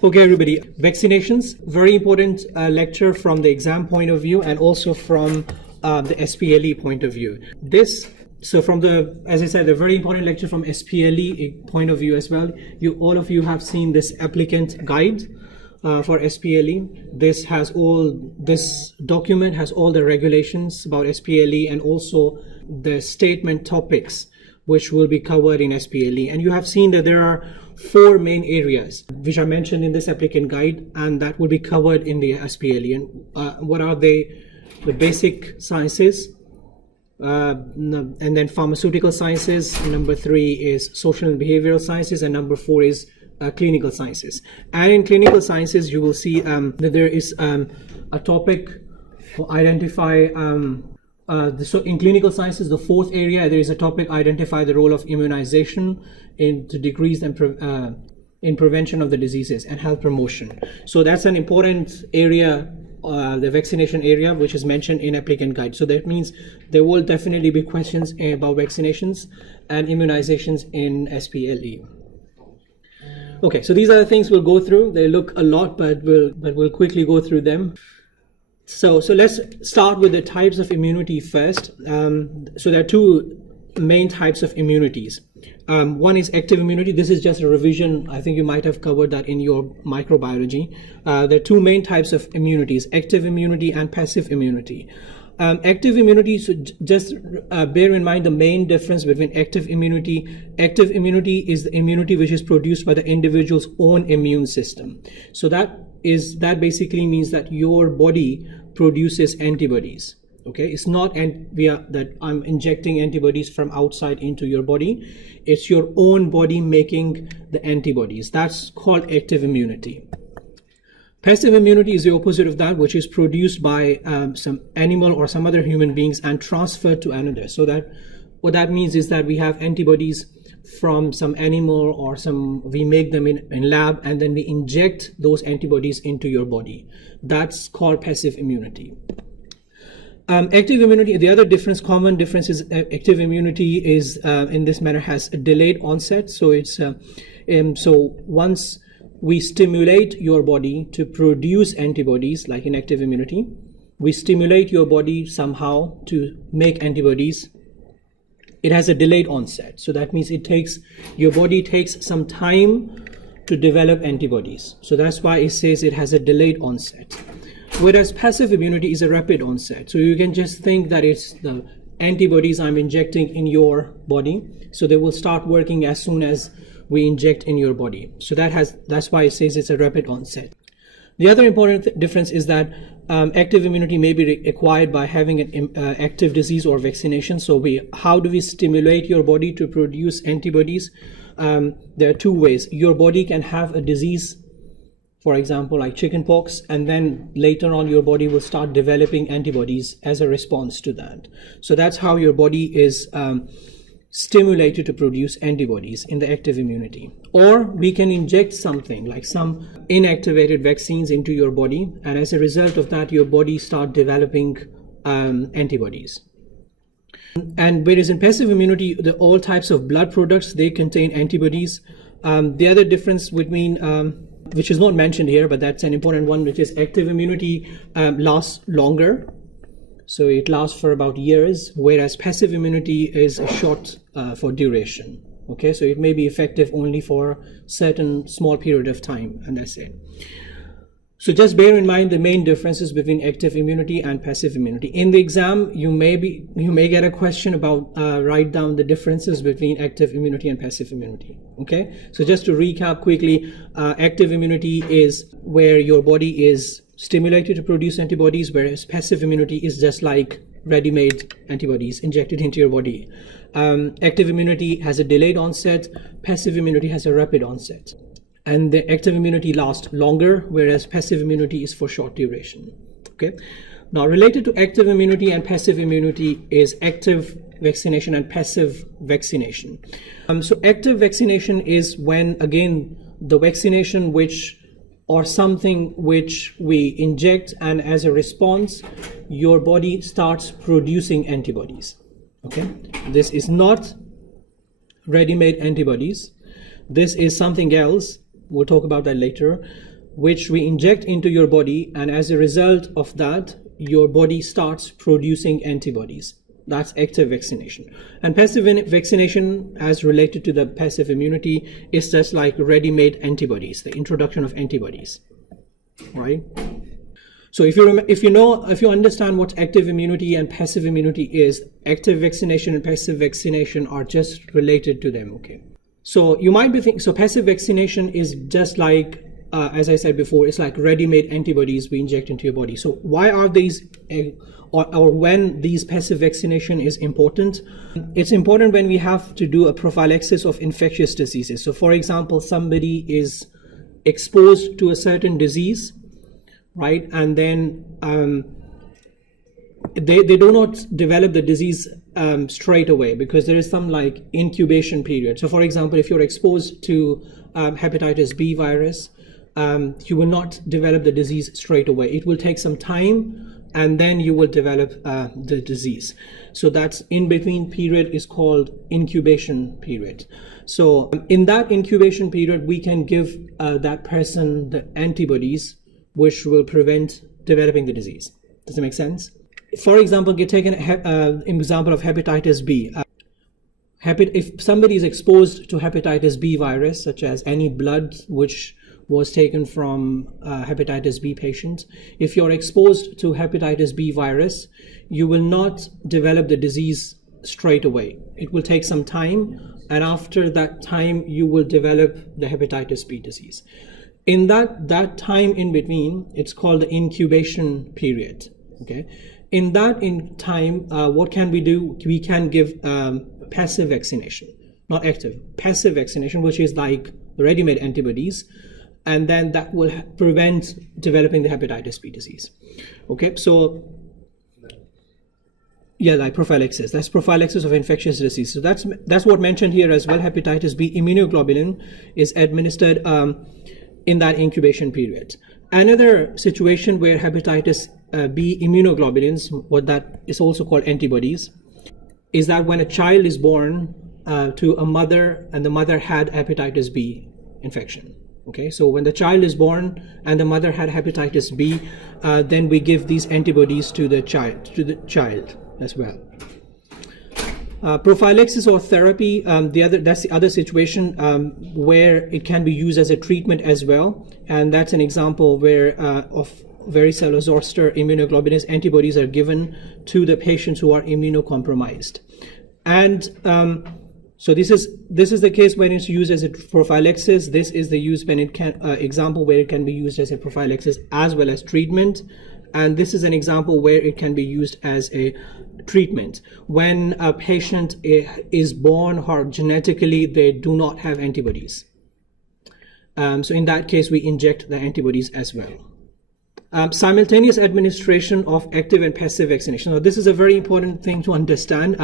Okay, everybody, vaccinations, very important lecture from the exam point of view and also from the SPLE point of view. So from the, as I said, a very important lecture from SPLE point of view as well. All of you have seen this applicant guide for SPLE. This document has all the regulations about SPLE and also the statement topics which will be covered in SPLE. And you have seen that there are 4 main areas which are mentioned in this applicant guide and that will be covered in the SPLE. And what are they? The basic sciences, and then pharmaceutical sciences. Number 3 is social and behavioral sciences, and number 4 is clinical sciences. And in clinical sciences, you will see that there is a topic for identify. So in clinical sciences, the 4th area, there is a topic identify the role of immunization to decrease in prevention of the diseases and health promotion. So that's an important area. The vaccination area, which is mentioned in applicant guide. So that means there will definitely be questions about vaccinations and immunizations in SPLE. Okay, so these are the things we'll go through. They look a lot, but we'll quickly go through them. So let's start with the types of immunity first. So there are 2 main types of immunities. One is active immunity. This is just a revision. I think you might have covered that in your microbiology. There are 2 main types of immunities, active immunity and passive immunity. Active immunity, so just bear in mind the main difference between active immunity. Active immunity is the immunity which is produced by the individual's own immune system. So that basically means that your body produces antibodies. Okay, it's not that I'm injecting antibodies from outside into your body. It's your own body making the antibodies. That's called active immunity. Passive immunity is the opposite of that, which is produced by some animal or some other human beings and transferred to another. So that what that means is that we have antibodies from some animal or we make them in lab and then we inject those antibodies into your body. That's called passive immunity. Active immunity, the other common difference is active immunity is in this manner has a delayed onset. So it's so once we stimulate your body to produce antibodies, like in active immunity, we stimulate your body somehow to make antibodies. It has a delayed onset. So that means your body takes some time to develop antibodies. So that's why it says it has a delayed onset. Whereas passive immunity is a rapid onset. So you can just think that it's the antibodies I'm injecting in your body. So they will start working as soon as we inject in your body. So that's why it says it's a rapid onset. The other important difference is that active immunity may be acquired by having an active disease or vaccination. So how do we stimulate your body to produce antibodies? There are 2 ways. Your body can have a disease, for example, like chickenpox, and then later on your body will start developing antibodies as a response to that. So that's how your body is stimulated to produce antibodies in the active immunity. Or we can inject something like some inactivated vaccines into your body, and as a result of that your body start developing antibodies. And whereas in passive immunity, all types of blood products, they contain antibodies. The other difference between which is not mentioned here, but that's an important one, which is active immunity lasts longer. So it lasts for about years, whereas passive immunity is short for duration. Okay, so it may be effective only for a certain small period of time, and that's it. So just bear in mind the main differences between active immunity and passive immunity. In the exam, you may get a question about write down the differences between active immunity and passive immunity. Okay, so just to recap quickly, active immunity is where your body is stimulated to produce antibodies, whereas passive immunity is just like ready-made antibodies injected into your body. Active immunity has a delayed onset, passive immunity has a rapid onset. And the active immunity lasts longer, whereas passive immunity is for short duration. Okay. Now, related to active immunity and passive immunity is active vaccination and passive vaccination. So active vaccination is when, again, the vaccination or something which we inject, and as a response, your body starts producing antibodies. Okay. This is not ready-made antibodies. This is something else we'll talk about that later, which we inject into your body, and as a result of that, your body starts producing antibodies. That's active vaccination. And passive vaccination, as related to the passive immunity, is just like ready-made antibodies, the introduction of antibodies, right? So if you understand what active immunity and passive immunity is, active vaccination and passive vaccination are just related to them, okay? So you might be thinking, so passive vaccination is just like, as I said before, it's like ready-made antibodies we inject into your body. So why are these, or when these passive vaccination is important? It's important when we have to do a prophylaxis of infectious diseases. So for example, somebody is exposed to a certain disease, right? And then they do not develop the disease straight away, because there is some like incubation period. So for example, if you're exposed to hepatitis B virus, you will not develop the disease straight away. It will take some time, and then you will develop the disease. So that's in between period is called incubation period. So in that incubation period, we can give that person the antibodies which will prevent developing the disease. Does that make sense? For example, you take an example of hepatitis B. If somebody is exposed to hepatitis B virus, such as any blood which was taken from hepatitis B patient, if you're exposed to hepatitis B virus, you will not develop the disease straight away. It will take some time, and after that time, you will develop the hepatitis B disease. In that time in between, it's called the incubation period. Okay, in that time, what can we do? We can give passive vaccination, not active, passive vaccination, which is like ready-made antibodies, and then that will prevent developing the hepatitis B disease. Okay, so yeah, like prophylaxis. That's prophylaxis of infectious disease. So that's what mentioned here as well. Hepatitis B immunoglobulin is administered in that incubation period. Another situation where hepatitis B immunoglobulins, what that is also called antibodies, is that when a child is born to a mother and the mother had hepatitis B infection. Okay, so when the child is born and the mother had hepatitis B, then we give these antibodies to the child as well. Prophylaxis or therapy, that's the other situation where it can be used as a treatment as well, and that's an example where of varicella zoster immunoglobulins antibodies are given to the patients who are immunocompromised. And so this is the case when it's used as a prophylaxis. This is the use when it can example where it can be used as a prophylaxis as well as treatment. And this is an example where it can be used as a treatment when a patient is born or genetically they do not have antibodies. So in that case, we inject the antibodies as well. Simultaneous administration of active and passive vaccination. So this is a very important thing to understand.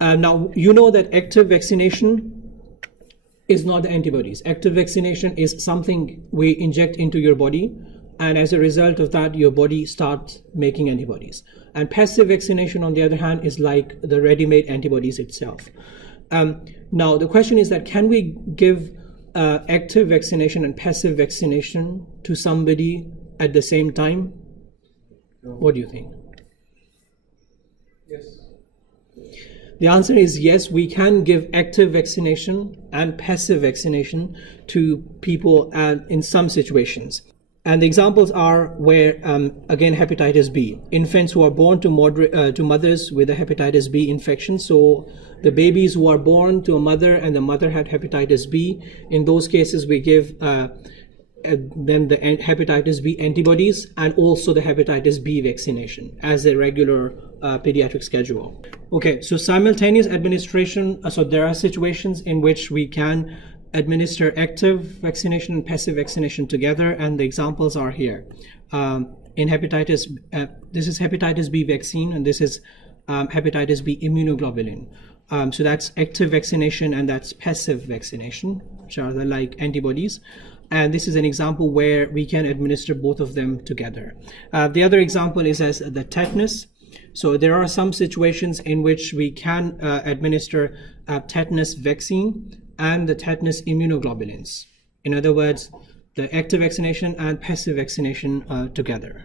Now, you know that active vaccination is not the antibodies. Active vaccination is something we inject into your body, and as a result of that, your body starts making antibodies. And passive vaccination, on the other hand, is like the ready-made antibodies itself. Now, the question is that can we give active vaccination and passive vaccination to somebody at the same time? What do you think? Yes. The answer is yes, we can give active vaccination and passive vaccination to people in some situations. And the examples are where, again, hepatitis B. Infants who are born to mothers with a hepatitis B infection. So the babies who are born to a mother and the mother had hepatitis B, in those cases we give them the hepatitis B antibodies and also the hepatitis B vaccination as a regular pediatric schedule. Okay, so simultaneous administration. So there are situations in which we can administer active vaccination and passive vaccination together, and the examples are here. In hepatitis, this is hepatitis B vaccine, and this is hepatitis B immunoglobulin. So that's active vaccination and that's passive vaccination, which are the like antibodies. And this is an example where we can administer both of them together. The other example is as the tetanus. So there are some situations in which we can administer tetanus vaccine and the tetanus immunoglobulins In other words, the active vaccination and passive vaccination together.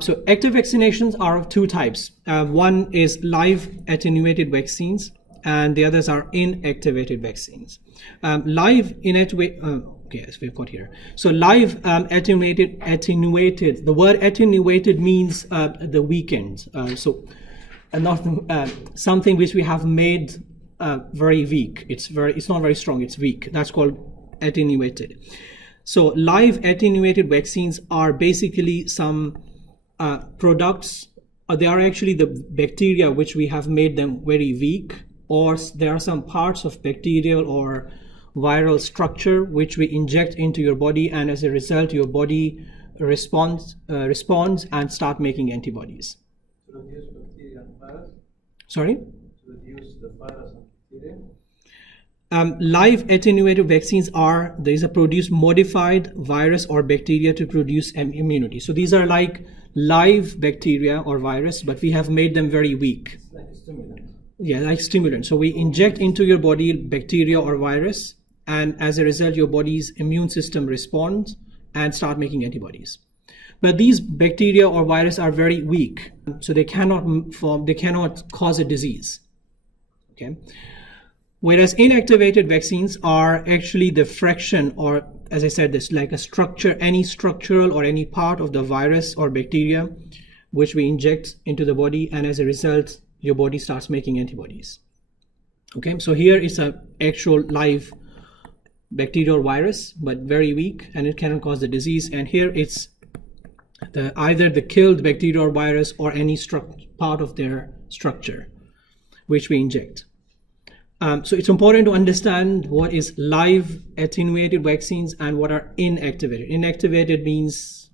So active vaccinations are of two types. One is live attenuated vaccines, and the others are inactivated vaccines. Live inactivated, okay, as we've got here. So live attenuated, the word attenuated means the weakened. Not something which we have made very weak. It's not very strong, it's weak. That's called attenuated. So live attenuated vaccines are basically some products, they are actually the bacteria which we have made them very weak, or there are some parts of bacterial or viral structure which we inject into your body, and as a result your body responds and start making antibodies. To reduce bacteria and virus? Sorry? To reduce the virus and bacteria? Live attenuated vaccines these are produce modified virus or bacteria to produce immunity. So these are like live bacteria or virus, but we have made them very weak. It's like a stimulant. Yeah, like stimulant. So we inject into your body bacteria or virus, and as a result your body's immune system responds and start making antibodies. But these bacteria or virus are very weak, so they cannot cause a disease. Okay. Whereas inactivated vaccines are actually the fraction, or as I said, this like a structure, any structural or any part of the virus or bacteria which we inject into the body, and as a result your body starts making antibodies. Okay, so here is an actual live bacteria or virus, but very weak, and it cannot cause the disease. And here it's either the killed bacteria or virus or any part of their structure which we inject. So it's important to understand what is live attenuated vaccines and what are inactivated. Inactivated means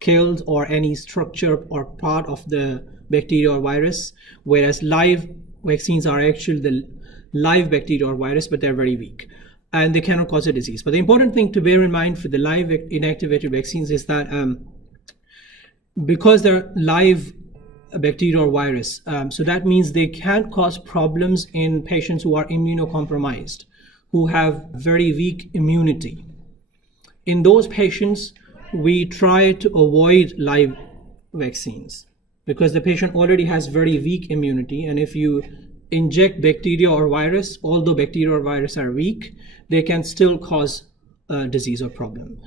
killed or any structure or part of the bacteria or virus, whereas live vaccines are actually the live bacteria or virus, but they're very weak and they cannot cause a disease. But the important thing to bear in mind for the live inactivated vaccines is that because they're live bacteria or virus, so that means they can't cause problems in patients who are immunocompromised, who have very weak immunity. In those patients, we try to avoid live vaccines because the patient already has very weak immunity, and if you inject bacteria or virus, although bacteria or virus are weak, they can still cause disease or problem.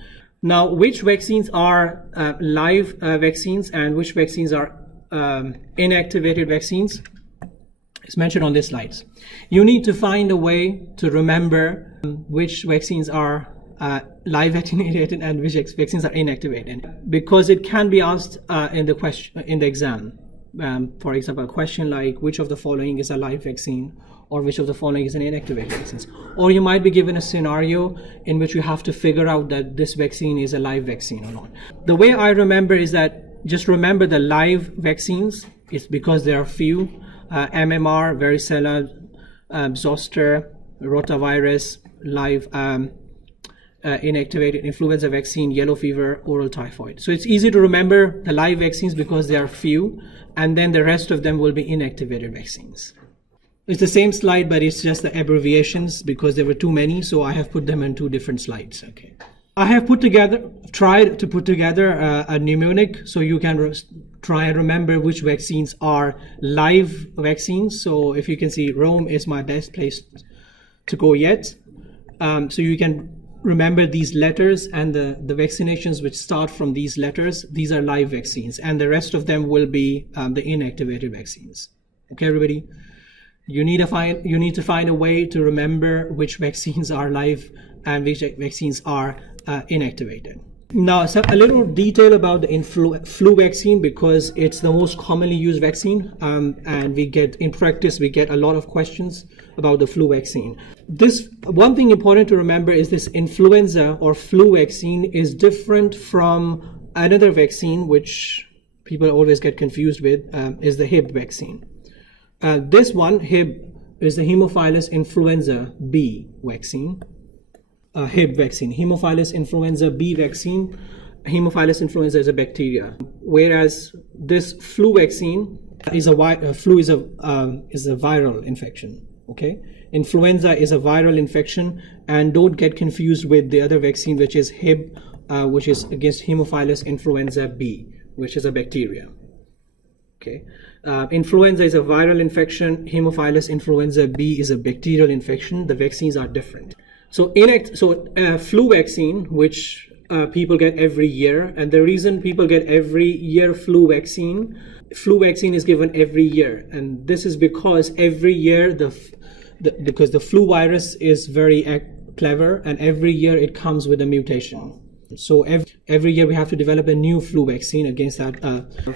Now, which vaccines are live vaccines and which vaccines are inactivated vaccines is mentioned on this slides. You need to find a way to remember which vaccines are live attenuated and which vaccines are inactivated, because it can be asked in the exam. For example, a question like which of the following is a live vaccine, or which of the following is an inactivated vaccine. Or you might be given a scenario in which you have to figure out that this vaccine is a live vaccine or not. The way I remember is that just remember the live vaccines. It's because there are few. MMR, varicella, zoster, rotavirus, live inactivated influenza vaccine, yellow fever, oral typhoid. So it's easy to remember the live vaccines because they are few, and then the rest of them will be inactivated vaccines. It's the same slide, but it's just the abbreviations because there were too many, so I have put them in two different slides. Okay. I have tried to put together a mnemonic so you can try and remember which vaccines are live vaccines. So if you can see, Rome is my best place to go yet. So you can remember these letters and the vaccinations which start from these letters. These are live vaccines, and the rest of them will be the inactivated vaccines. Okay, everybody? You need to find a way to remember which vaccines are live and which vaccines are inactivated. Now, a little detail about the flu vaccine, because it's the most commonly used vaccine, and in practice we get a lot of questions about the flu vaccine. This one thing important to remember is this influenza or flu vaccine is different from another vaccine which people always get confused with, is the Hib vaccine. This one, Hib, is the Haemophilus influenza B vaccine. Hib vaccine, Haemophilus influenza B vaccine. Haemophilus influenza is a bacteria, whereas this flu vaccine is a viral infection Okay, influenza is a viral infection, and don't get confused with the other vaccine, which is Hib, which is against Haemophilus influenza B, which is a bacteria. Okay, influenza is a viral infection. Haemophilus influenza B is a bacterial infection. The vaccines are different. So flu vaccine, which people get every year, and the reason people get every year flu vaccine is given every year, and this is because every year because the flu virus is very clever, and every year it comes with a mutation. So every year we have to develop a new flu vaccine against that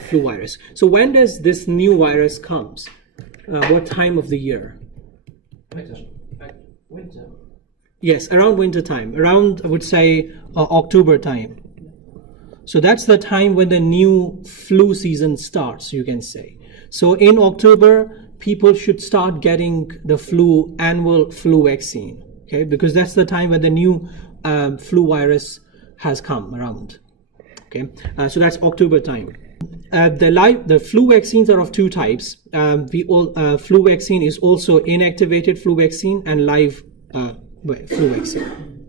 flu virus. So when does this new virus comes? What time of the year? Winter. Yes, around winter time, around, I would say, October time. So that's the time when the new flu season starts, you can say. So in October, people should start getting the annual flu vaccine, okay? Because that's the time when the new flu virus has come around, okay? So that's October time. The flu vaccines are of two types. Flu vaccine is also inactivated flu vaccine and live flu vaccine.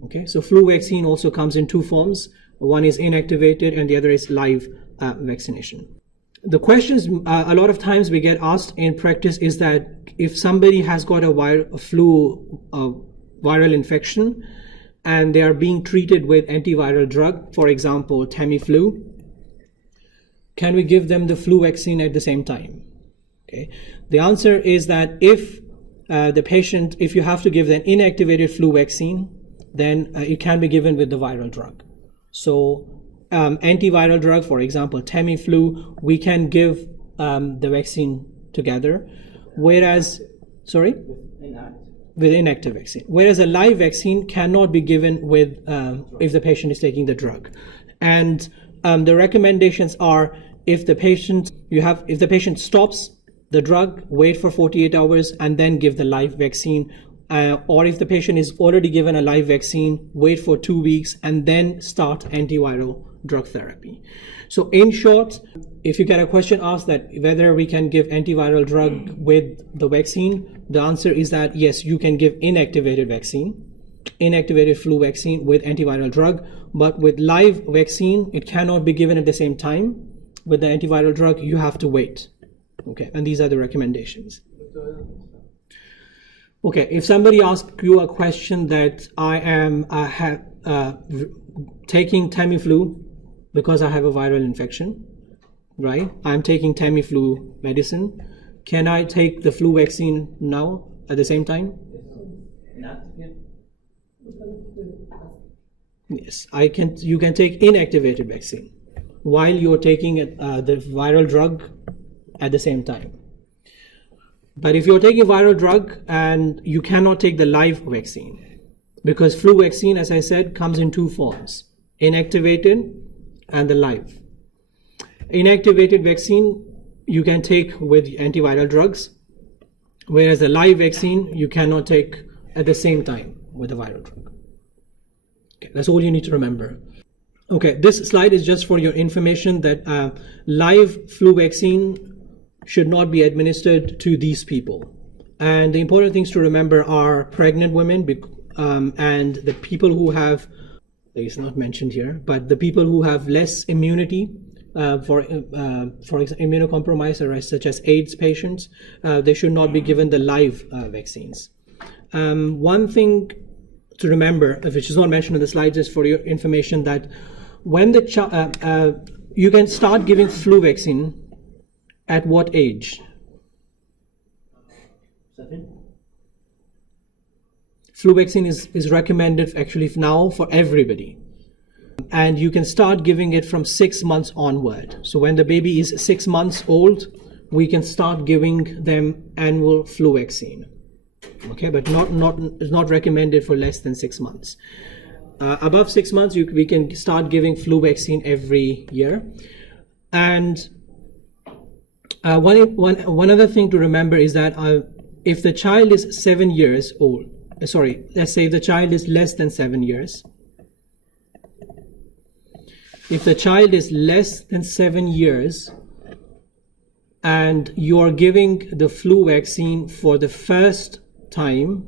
Okay, so flu vaccine also comes in two forms. One is inactivated and the other is live vaccination. The questions a lot of times we get asked in practice is that if somebody has got a viral infection and they are being treated with antiviral drug, for example, Tamiflu, can we give them the flu vaccine at the same time? Okay, the answer is that if you have to give an inactivated flu vaccine, then it can be given with the viral drug. So antiviral drug, for example, Tamiflu, we can give the vaccine together, whereas, with inactive vaccine. Whereas a live vaccine cannot be given with if the patient is taking the drug. And the recommendations are if the patient stops the drug, wait for 48 hours and then give the live vaccine, or if the patient is already given a live vaccine, wait for 2 weeks and then start antiviral drug therapy. So in short, if you get a question asked that whether we can give antiviral drug with the vaccine, the answer is that yes, you can give inactivated flu vaccine with antiviral drug, but with live vaccine, it cannot be given at the same time. With the antiviral drug, you have to wait. Okay, and these are the recommendations. Okay, if somebody asks you a question that I am taking Tamiflu because I have a viral infection, right? I'm taking Tamiflu medicine. Can I take the flu vaccine now at the same time? Yes, I can. You can take inactivated vaccine while you're taking the viral drug at the same time. But if you're taking viral drug and you cannot take the live vaccine, because flu vaccine, as I said, comes in two forms, inactivated and the live. Inactivated vaccine you can take with antiviral drugs, whereas the live vaccine you cannot take at the same time with the viral drug. Okay, that's all you need to remember. Okay, this slide is just for your information that live flu vaccine should not be administered to these people. And the important things to remember are pregnant women and the people who have, it's not mentioned here, but the people who have less immunity, for example, immunocompromised such as AIDS patients, they should not be given the live vaccines. One thing to remember, which is not mentioned in the slides, is for your information that when the you can start giving flu vaccine at what age? 7. Flu vaccine is recommended actually now for everybody. And you can start giving it from 6 months onward. So when the baby is 6 months old, we can start giving them annual flu vaccine. Okay, but it's not recommended for less than 6 months. Above 6 months, we can start giving flu vaccine every year. And one other thing to remember is that if the child is 7 years old, let's say the child is less than 7 years. If the child is less than 7 years and you are giving the flu vaccine for the first time,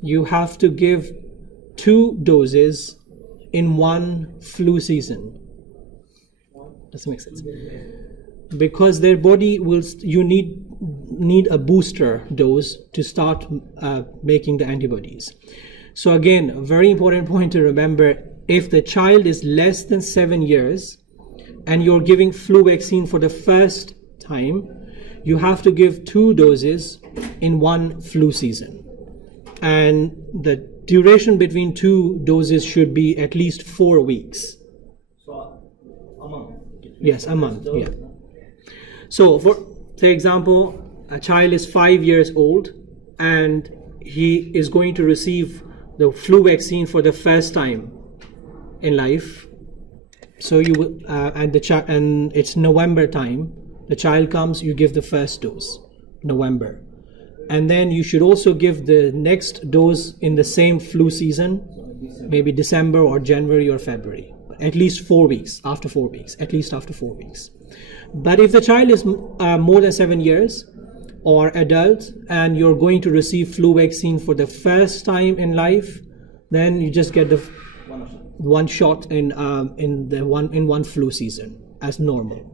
you have to give 2 doses in one flu season. Doesn't make sense. Because their body will, you need a booster dose to start making the antibodies. So again, a very important point to remember, if the child is less than 7 years and you're giving flu vaccine for the first time, you have to give 2 doses in one flu season. And the duration between 2 doses should be at least 4 weeks. So a month? Yes, a month, yeah. So for example, a child is 5 years old and he is going to receive the flu vaccine for the first time in life. So you and it's November time. The child comes, you give the first dose, November, and then you should also give the next dose in the same flu season, maybe December or January or February. At least 4 weeks, after 4 weeks, at least after 4 weeks. But if the child is more than 7 years or adult and you're going to receive flu vaccine for the first time in life, then you just get the one shot in one flu season as normal.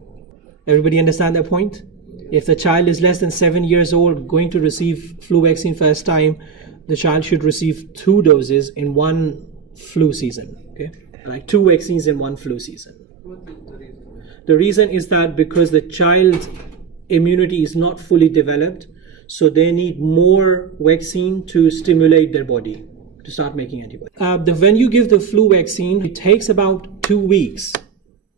Everybody understand that point? If the child is less than 7 years old going to receive flu vaccine first time, the child should receive 2 doses in one flu season. Okay, like 2 vaccines in one flu season. What is the reason? The reason is that because the child's immunity is not fully developed, so they need more vaccine to stimulate their body to start making antibodies. When you give the flu vaccine, it takes about 2 weeks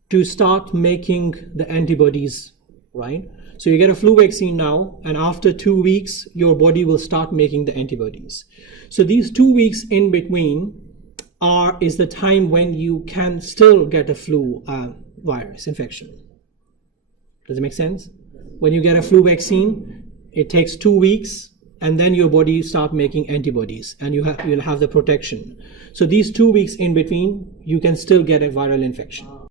to start making the antibodies, right? So you get a flu vaccine now, and after 2 weeks, your body will start making the antibodies. So these 2 weeks in between is the time when you can still get a flu virus infection. Does it make sense? When you get a flu vaccine, it takes 2 weeks, and then your body start making antibodies, and you'll have the protection. So these 2 weeks in between, you can still get a viral infection.